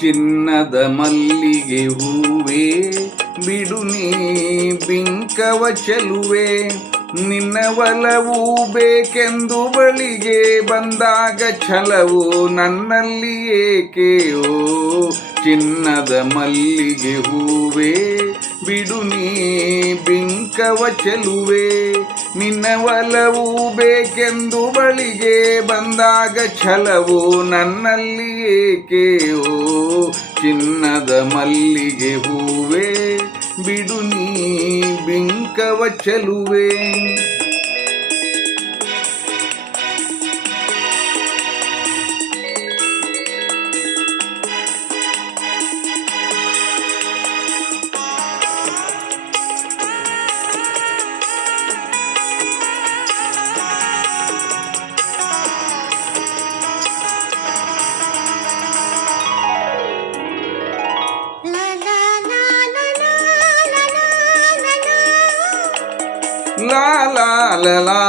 ಚಿನ್ನದ ಮಲ್ಲಿಗೆ ಹೂವೇ ಬಿಡು ನೀ ಬಿಂಕವ ಚೆಲುವೆ, ನಿನ್ನ ಒಲವು ಬೇಕೆಂದು ಬಳಿಗೆ ಬಂದಾಗ ಛಲವು ನನ್ನಲ್ಲಿ ಏಕೆಯೋ. ಚಿನ್ನದ ಮಲ್ಲಿಗೆ ಹೂವೇ ಬಿಡು ನೀ ಬಿಂಕವ ಚೆಲುವೆ, ನಿನ್ನ ಒಲವು ಬೇಕೆಂದು ಬಳಿಗೆ ಬಂದಾಗ ಛಲವು ನನ್ನಲ್ಲಿ ಏಕೆಯೋ. ಚಿನ್ನದ ಮಲ್ಲಿಗೆ ಹೂವೇ ಬಿಡು ನೀ ಬಿಂಕವ ಚೆಲುವೆ. ಲಾ ಲಾ ಲಾ ಲಾ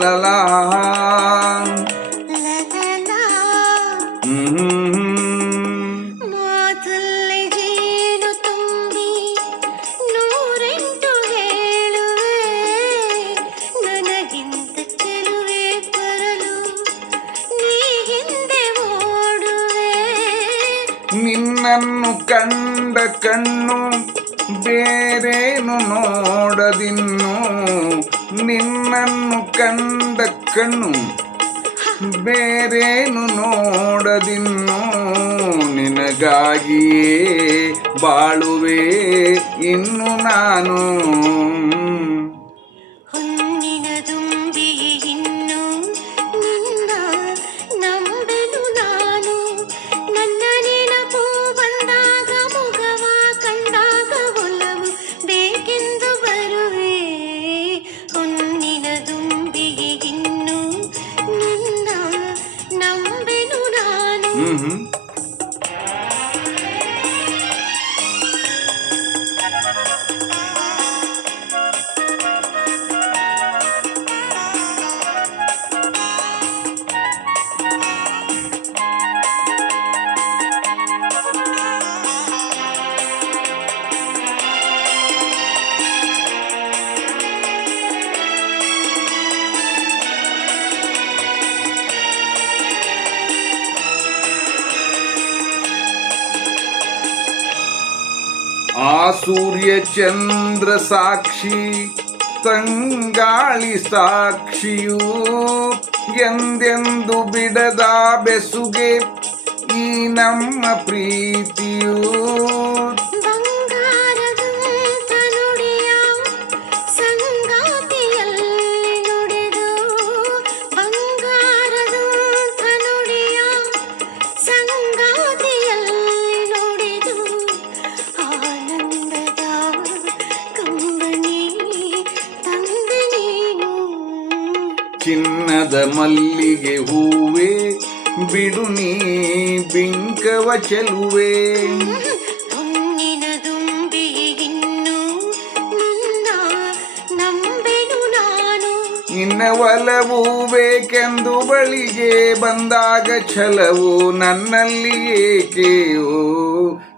ಲಾ ಲಾ. ಮಾತಲ್ಲಿ ಜೇನು ತುಂಬಿ ನೂರೆಂಟು ಹೇಳುವೆ, ನನಗಿಂತ ಚೆಲುವೆ ಬರಲು ನೀ ಹಿಂದೆ ಓಡುವೆ. ನಿನ್ನನ್ನು ಕಂಡ ಕಣ್ಣು ಬೇರೇನು ನೋಡದಿನ್ನು, ನಿನ್ನನ್ನು ಕಂಡ ಕಣ್ಣು ಬೇರೇನು ನೋಡದಿನ್ನು, ನಿನಗಾಗಿಯೇ ಬಾಳುವೆ ಇನ್ನು ನಾನು. ಹೊನ್ನಿನ ದುಂಬಿಗೆ ಇನ್ನು ನಿನ್ನ ನಂಬೆನು ನಾನು, ನನ್ನ ನೆನಪು ಬಂದಾಗ ಮುಗವ ಕಂಡಾಗ ಒಲವು ಬೇಕೆಂದು ಬರುವೆ. ಹೊನ್ನಿನ ದುಂಬಿಗೆ ಇನ್ನು ನಿನ್ನ ನಂಬೆನು ನಾನು. ಆ ಸೂರ್ಯ ಚಂದ್ರ ಸಾಕ್ಷಿ ತಂಗಾಳಿ ಸಾಕ್ಷಿಯೂ, ಎಂದೆಂದು ಬಿಡದ ಬೆಸುಗೆ ಈ ನಮ್ಮ ಪ್ರೀತಿಯೂ. ಬಂಗಾರದಂತ ನುಡಿಯ ಸಂಗಾತಿಯಲ್ಲಿ ನುಡಿದು, ಬಂಗಾರದಂತ ನುಡಿಯ ಸಂಗಾತಿಯಲ್ಲಿ ನುಡಿದು, ಆನಂದದ ಕಂಬನಿ ತಂದೆ ನೀನು. ಚಿನ್ನದ ಮಲ್ಲಿಗೆ ಹೂವೇ ಬಿಡು ನೀ ಬಿಂಕವ ಚೆಲುವೆ, ಹೊನ್ನಿನ ದುಂಬಿಗೆ ಇನ್ನು ನಿನ್ನ ನಂಬೆನು ನಾನು. ನಿನ್ನ ಒಲವು ಬೇಕೆಂದು ಬಳಿಗೆ ಬಂದಾಗ ಛಲವು ನನ್ನಲ್ಲಿ ಏಕೆಯೋ.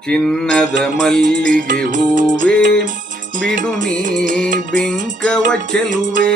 ಚಿನ್ನದ ಮಲ್ಲಿಗೆ ಹೂವೇ ಬಿಡು ನೀ ಬಿಂಕವ ಚೆಲುವೆ.